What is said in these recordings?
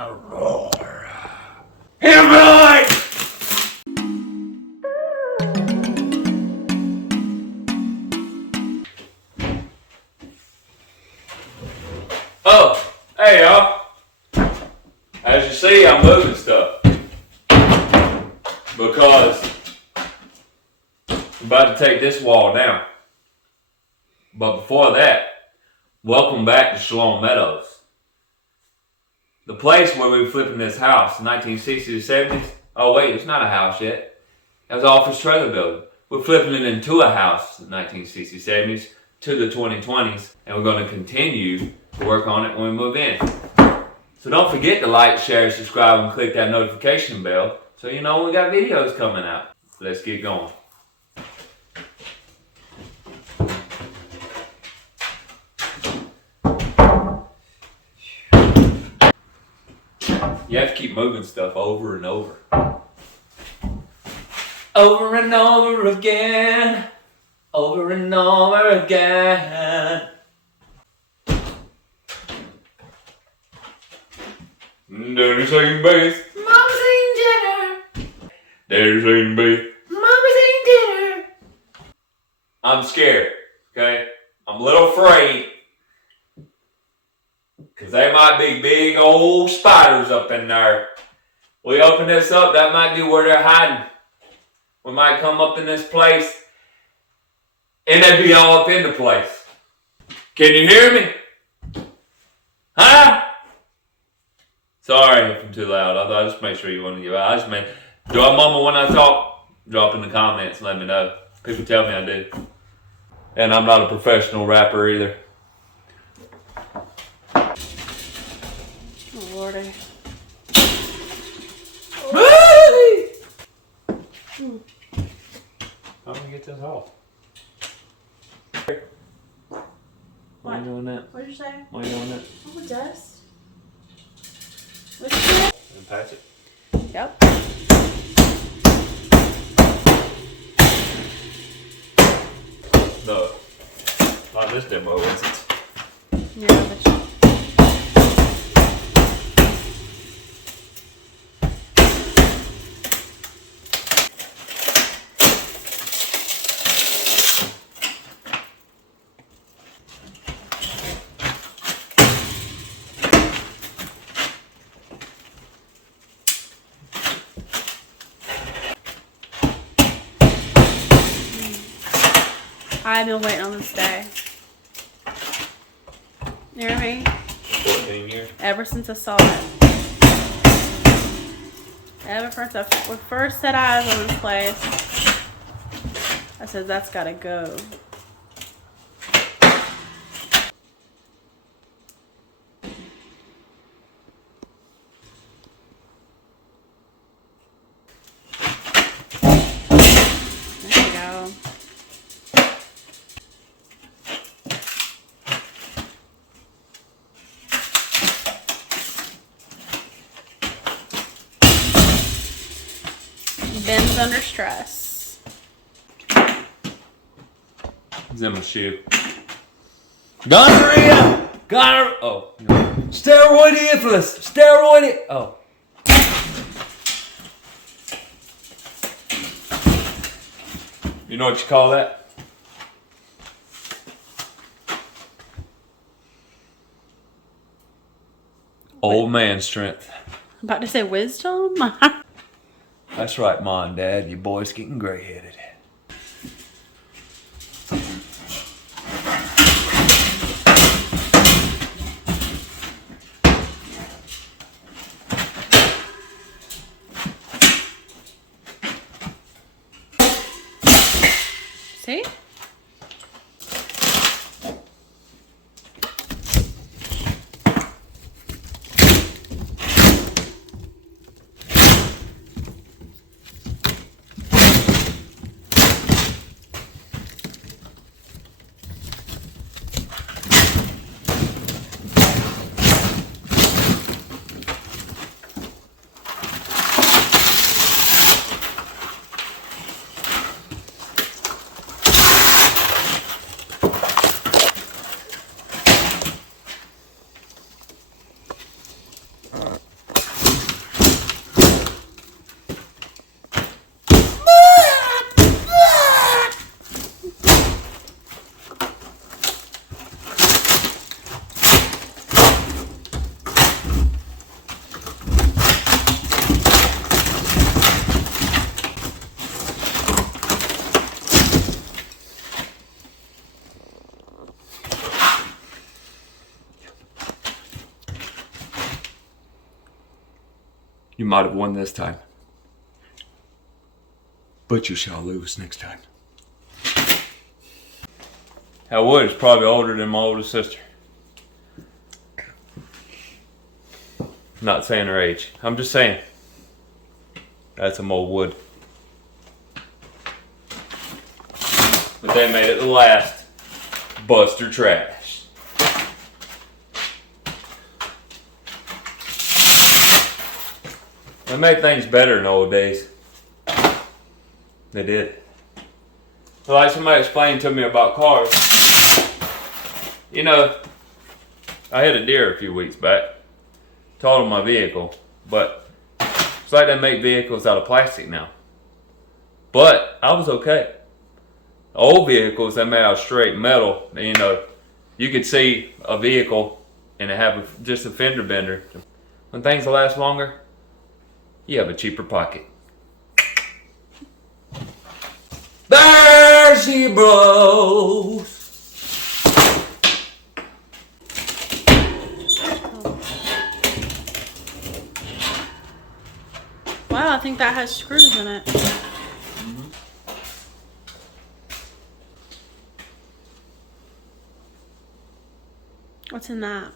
A roar. Hillbilly! Oh, hey y'all. As you see, I'm moving stuff because I'm about to take this wall down. But before that, welcome back to Shalom Meadows. The place where we were flipping this house in 1960s to 70s. Oh wait, it's not a house yet. That was an office trailer building. We're flipping it into a house in 1960s, 70s to the 2020s, and we're going to continue to work on it when we move in. So don't forget to like, share, subscribe, and click that notification bell so you know when we got videos coming out. Let's get going. You have to keep moving stuff over and over. Over and over again. Over and over again. There's second base. Mama's eating dinner. There's second base. Mama's eating dinner. I'm scared, okay? I'm a little afraid. Because they might be big old spiders up in there. We open this up, that might be where they're hiding. We might come up in this place and they'd be all up in the place. Can you hear me? Huh? Sorry if I'm too loud. I just make sure you want to give out. Do I mumble when I talk? Drop in the comments and let me know. People tell me I do. And I'm not a professional rapper either. Oh, Lordy. How do we get this off? What? Why are you doing that? What did you say? Why are you doing that? Oh, dust. What's that? And patch it. Yep. No. Not this demo, is it? Yeah, but you... I've been waiting on this day. You hear me? 14 years. Ever since I saw it. Ever since I first set eyes on this place, I said, that's gotta go. There you go. Ben's under stress. He's in my shoe. Gonorrhea! Gonorrhea! Oh. No. Steroid influence! Steroid! Oh. You know what you call that? Old man strength. I'm about to say wisdom. That's right, Mom and Dad. Your boy's getting gray-headed. See? You might have won this time, but you shall lose next time. That wood is probably older than my oldest sister. Not saying her age. I'm just saying. That's some old wood. But they made it the last Buster trash. They made things better in the old days. They did. So like somebody explained to me about cars. You know, I hit a deer a few weeks back. Totaled my vehicle. But it's like they make vehicles out of plastic now. But I was okay. Old vehicles, they made out of straight metal. You know, you could see a vehicle and it have just a fender bender. When things last longer, you have a cheaper pocket. There she blows. Wow, I think that has screws in it. What's in that?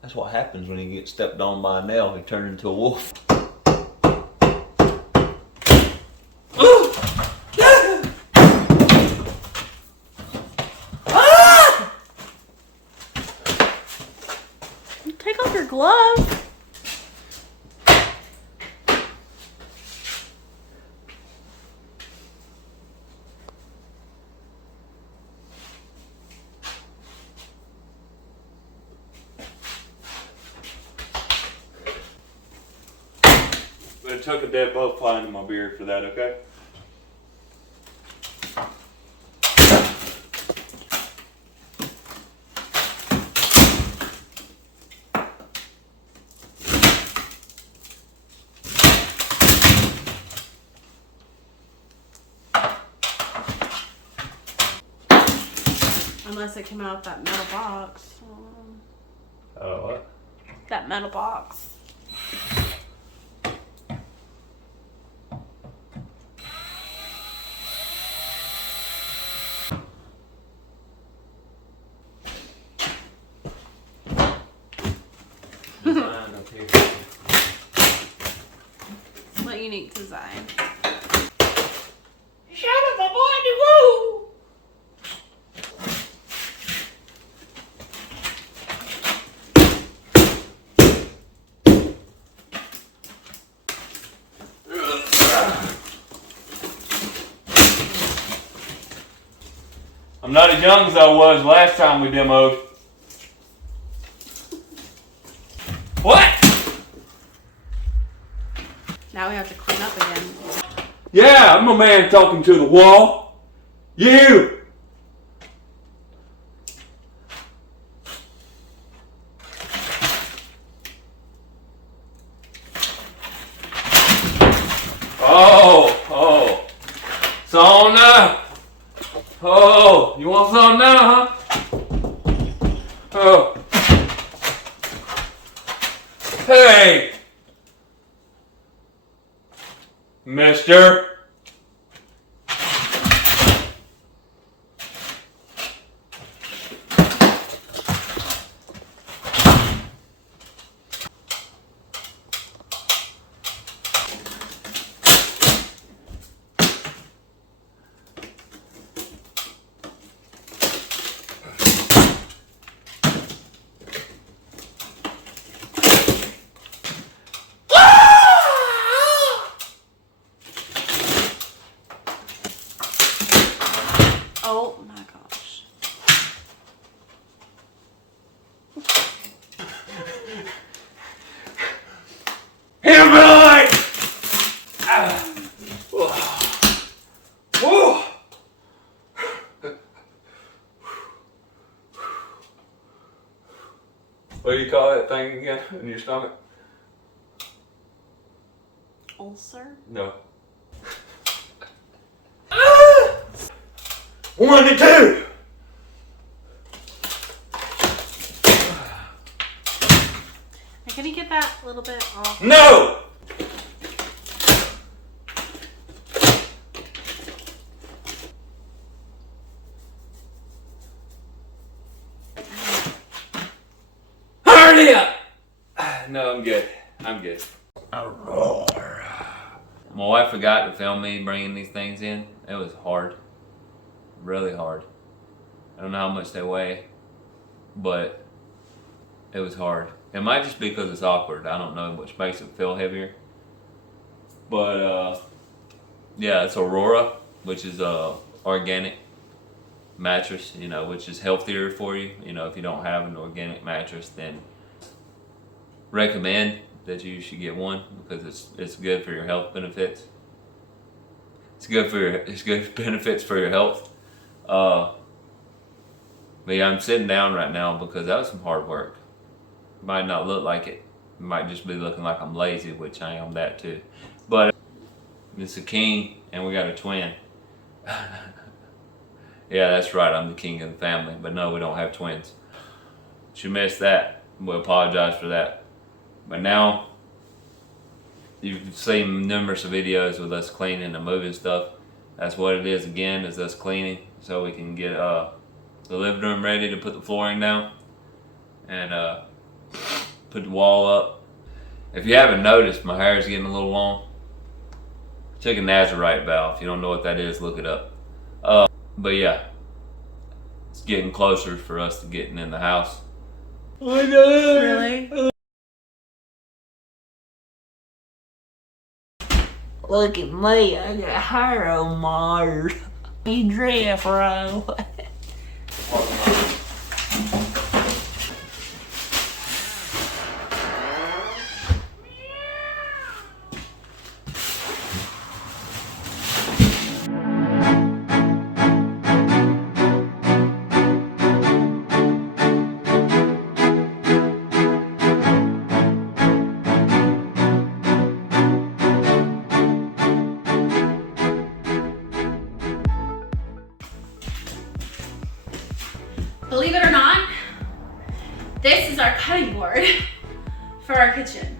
That's what happens when he gets stepped on by a nail. He turns into a wolf. Take off your glove. But it took a dead bug flying in my beard for that, okay? Unless it came out of that metal box. Oh, what? That metal box. Design up here. What unique design? Shut up, my boy, the woo! I'm not as young as I was last time we demoed. What? Now we have to clean up again. Yeah, I'm a man talking to the wall. You! Oh. Sauna! Oh, you want some now, huh? Oh. Hey! Mister? What do you call that thing again in your stomach? Ulcer? No. 1 and 2. Can you get that a little bit off? No. Hurry up. No, I'm good. I'm good. My wife forgot to film me bringing these things in. It was hard. Really hard. I don't know how much they weigh, but it was hard. It might just be because it's awkward. I don't know, which makes it feel heavier. But yeah, it's Aurora, which is a organic mattress, you know, which is healthier for you. You know, if you don't have an organic mattress, then recommend that you should get one because it's good for your health benefits. It's good benefits for your health. But yeah, I'm sitting down right now because that was some hard work. Might not look like it. It might just be looking like I'm lazy, which I am that too. But it's a king and we got a twin. Yeah, that's right. I'm the king of the family. But no, we don't have twins. She missed that. We apologize for that. But now, you've seen numerous videos with us cleaning and moving stuff. That's what it is again, is us cleaning so we can get the living room ready to put the flooring down and put the wall up. If you haven't noticed, my hair is getting a little long. I took a Nazarite vow. If you don't know what that is, look it up. But yeah, it's getting closer for us to getting in the house. Really? Look at me, I got hair on my ears. You drift, bro. Believe it or not, this is our cutting board for our kitchen.